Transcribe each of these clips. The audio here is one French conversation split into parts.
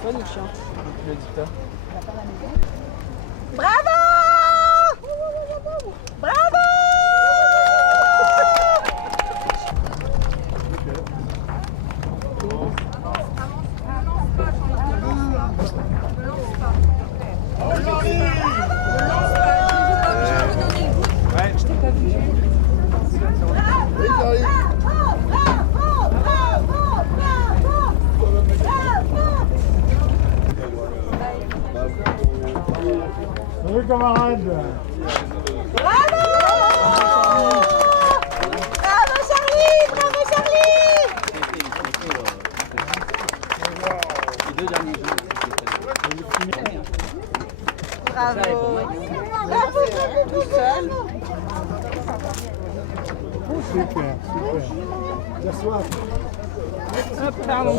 toi, il chante. Le dictat. Bravo! Bravo! Ouais, je t'ai pas vu. Salut camarades. Bravo! Bravo Charlie! Bravo Charlie! Les 2 derniers jours. Bravo! Bravo, tout seul! Super, super. La soif. Pardon.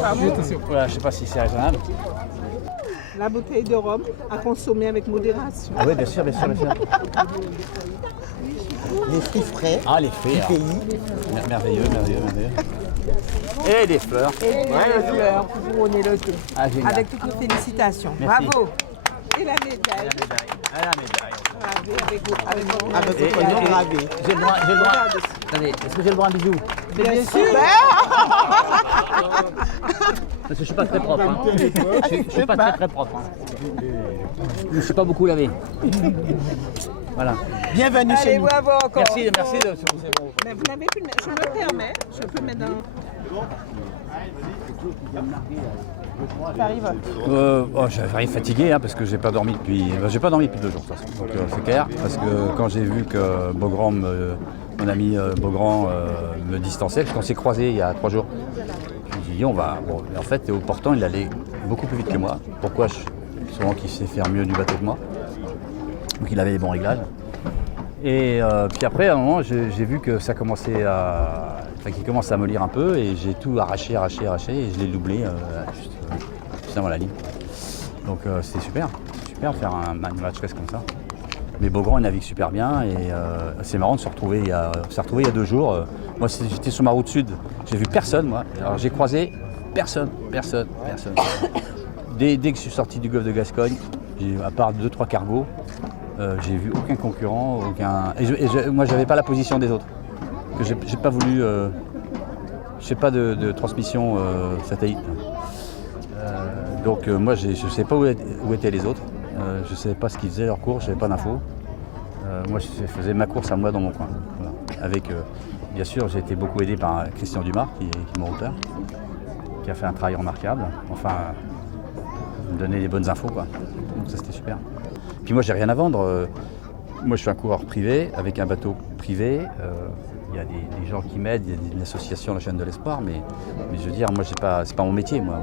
Voilà, je sais pas si c'est raisonnable. La bouteille de rhum à consommer avec modération. Ah oui, bien sûr, bien sûr, bien sûr. Les fruits frais Ah, les fruits. du alors. pays. Merveilleux, merveilleux, merveilleux. Et des fleurs. Et les fleurs pour couronner le tout. Ah, génial. Avec toutes nos félicitations. Merci. Bravo! Et la médaille. Ah, la médaille. Gravée avec vos Avec Et- votre nom et- gravé. J'ai le droit, Attendez, est-ce que j'ai le droit à un bisou? Bien sûr! Parce que je suis pas très propre. Hein. Je suis pas très propre. Hein. Je ne suis pas beaucoup lavé. Voilà. Bienvenue chez Allez, nous. bravo encore. Merci de ce Mais vous n'avez plus de... Je me permets, je peux mettre dans... T'arrives. J'arrive fatigué hein, parce que j'ai pas dormi depuis 2 jours de toute façon. Donc c'est clair parce que quand j'ai vu que Beaugrand, mon ami Beaugrand me distançait, parce qu'on s'est croisés il y a 3 jours, je me suis dit on va. Bon, en fait au portant il allait beaucoup plus vite que moi. Pourquoi sûrement qu'il sait faire mieux du bateau que moi. Donc il avait les bons réglages. Et puis après à un moment j'ai vu que ça commençait à. Enfin, qu'il commence à mollir un peu et j'ai tout arraché et je l'ai doublé juste avant la ligne. Donc c'était super de faire un match race comme ça. Mais Beaugrand il navigue super bien et c'est marrant de se retrouver. On s'est retrouvés il y a 2 jours. Moi j'étais sur ma route sud, j'ai vu personne moi. Alors j'ai croisé personne. Dès que je suis sorti du golfe de Gascogne, à part 2-3 cargos, j'ai vu aucun concurrent, moi j'avais pas la position des autres. Que j'ai pas voulu, je sais pas de transmission satellite. Donc moi je sais pas où étaient les autres, je savais pas ce qu'ils faisaient leur course, j'avais pas d'infos. Moi je faisais ma course à moi dans mon coin. Voilà. Avec, bien sûr j'ai été beaucoup aidé par Christian Dumas qui est mon routeur, qui a fait un travail remarquable, enfin me donnait les bonnes infos quoi. Donc ça c'était super. Puis moi j'ai rien à vendre, moi je suis un coureur privé avec un bateau privé. Il y a des gens qui m'aident, il y a une association, la chaîne de l'espoir, mais je veux dire, moi, c'est pas mon métier, moi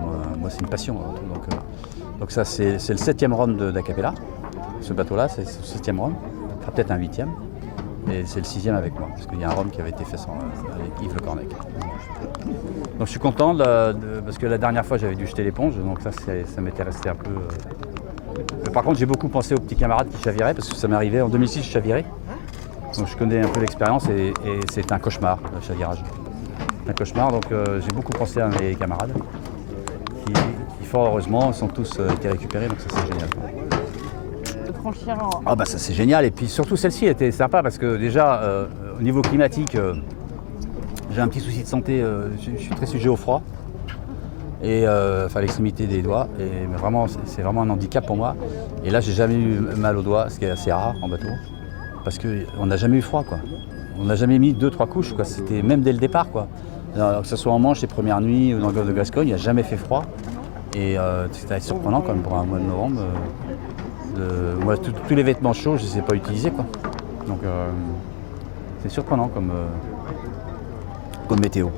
c'est une passion. Donc ça, c'est le 7e rhum d'Acapella. Ce bateau-là, c'est le 7e rhum, enfin peut-être un 8e, et c'est le 6e avec moi, parce qu'il y a un rhum qui avait été fait avec Yves Le Cornec. Donc je suis content, parce que la dernière fois, j'avais dû jeter l'éponge, donc ça m'était resté un peu... Par contre, j'ai beaucoup pensé aux petits camarades qui chaviraient, parce que ça m'est arrivé en 2006, je chavirais. Donc je connais un peu l'expérience et c'est un cauchemar, le chavirage. Un cauchemar, donc j'ai beaucoup pensé à mes camarades qui fort heureusement, sont tous été récupérés, donc ça c'est génial. Ah bah ça c'est génial, et puis surtout celle-ci était sympa parce que déjà au niveau climatique, j'ai un petit souci de santé, je suis très sujet au froid. Et enfin l'extrémité des doigts, et vraiment c'est vraiment un handicap pour moi. Et là j'ai jamais eu mal aux doigts, ce qui est assez rare en bateau. Parce qu'on n'a jamais eu froid, quoi. On n'a jamais mis 2-3 couches, quoi. C'était même dès le départ, quoi. Alors, que ce soit en Manche, les premières nuits ou dans le golfe de Gascogne, il n'y a jamais fait froid. Et c'était surprenant, quand même, pour un mois de novembre. Moi, tous les vêtements chauds, je ne les ai pas utilisés, quoi. Donc, c'est surprenant comme météo.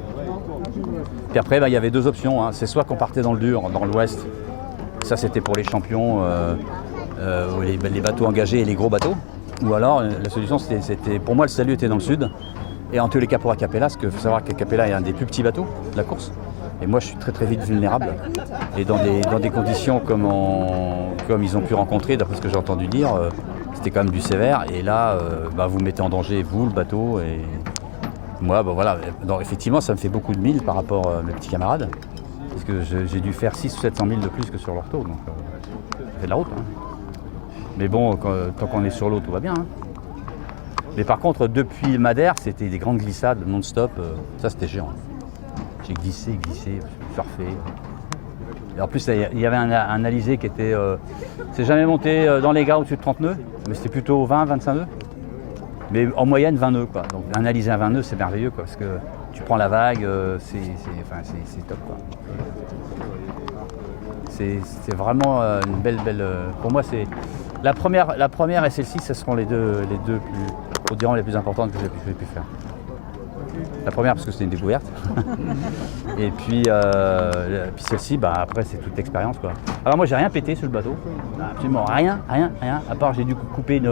Puis après, il y avait 2 options. Hein. C'est soit qu'on partait dans le dur, dans l'ouest. Ça, c'était pour les champions, les bateaux engagés et les gros bateaux. Ou alors, la solution, c'était pour moi, le salut était dans le sud. Et en tous les cas pour Acapella, parce qu'il faut savoir qu'Acapella est un des plus petits bateaux de la course. Et moi, je suis très très vite vulnérable. Et dans des conditions comme ils ont pu rencontrer, d'après ce que j'ai entendu dire, c'était quand même du sévère. Et là, vous mettez en danger, vous, le bateau. Et moi, voilà. Donc, effectivement, ça me fait beaucoup de milles par rapport à mes petits camarades. Parce que j'ai dû faire 600 ou 700 000 de plus que sur l'ortho, donc ça fait de la route. Hein. Mais bon, tant qu'on est sur l'eau, tout va bien. Hein. Mais par contre, depuis Madère, c'était des grandes glissades non-stop. Ça, c'était géant. J'ai glissé, surfé. Et en plus, il y avait un alizé qui était... c'est jamais monté dans les gars au-dessus de 30 nœuds, mais c'était plutôt 20, 25 nœuds. Mais en moyenne, 20 nœuds, quoi. Donc un alizé à 20 nœuds, c'est merveilleux, quoi, parce que tu prends la vague, c'est top, quoi. C'est vraiment une belle... pour moi, c'est... La première et celle-ci, ce seront les deux plus, diront les plus importantes que j'ai pu faire. La première parce que c'était une découverte. Et puis celle-ci, après c'est toute l'expérience, quoi. Alors moi j'ai rien pété sur le bateau. Absolument rien. À part j'ai dû couper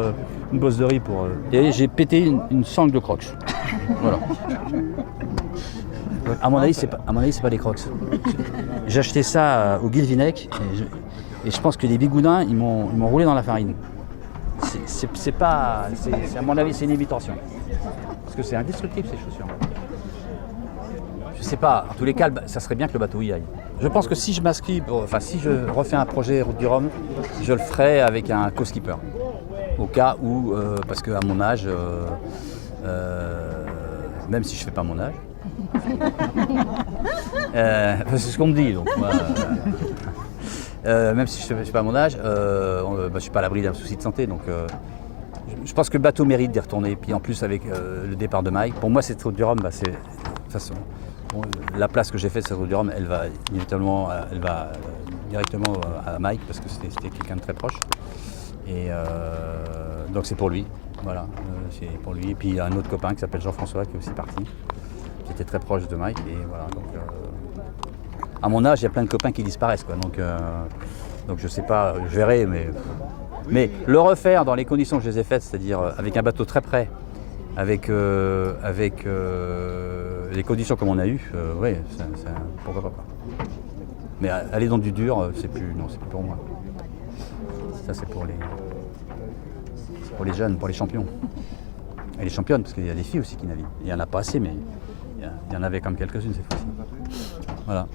une bosse de riz pour. Et j'ai pété une sangle de crocs. Voilà. À mon avis, c'est pas des crocs. J'ai acheté ça au Guilvinec et je pense que les bigoudins ils m'ont roulé dans la farine. C'est pas. À mon avis, c'est une imitation. Parce que c'est indestructible ces chaussures. Je sais pas, en tous les cas, ça serait bien que le bateau y aille. Je pense que si je m'inscris, si je refais un projet Route du Rhum, je le ferai avec un co-skipper. Au cas où, parce qu'à mon âge, même si je fais pas mon âge, c'est ce qu'on me dit, donc moi, même si je ne fais pas mon âge, je ne suis pas à l'abri d'un souci de santé. Donc, je pense que le bateau mérite d'y retourner. Puis en plus, avec le départ de Mike, pour moi, cette Route du Rhum, c'est de toute façon, la place que j'ai faite, cette Route du Rhum, elle va directement à Mike parce que c'était quelqu'un de très proche. Et donc c'est pour lui. Voilà, c'est pour lui. Et puis il y a un autre copain qui s'appelle Jean-François qui est aussi parti, qui était très proche de Mike. Et voilà, donc, à mon âge, il y a plein de copains qui disparaissent, quoi. Donc je sais pas, je verrai, mais le refaire dans les conditions que je les ai faites, c'est-à-dire avec un bateau très près, avec les conditions comme on a eu, oui, pourquoi pas. Mais aller dans du dur, c'est plus pour moi. Ça, c'est pour les jeunes, pour les champions. Et les championnes, parce qu'il y a des filles aussi qui naviguent. Il n'y en a pas assez, mais il y en avait comme quelques-unes cette fois-ci. Voilà.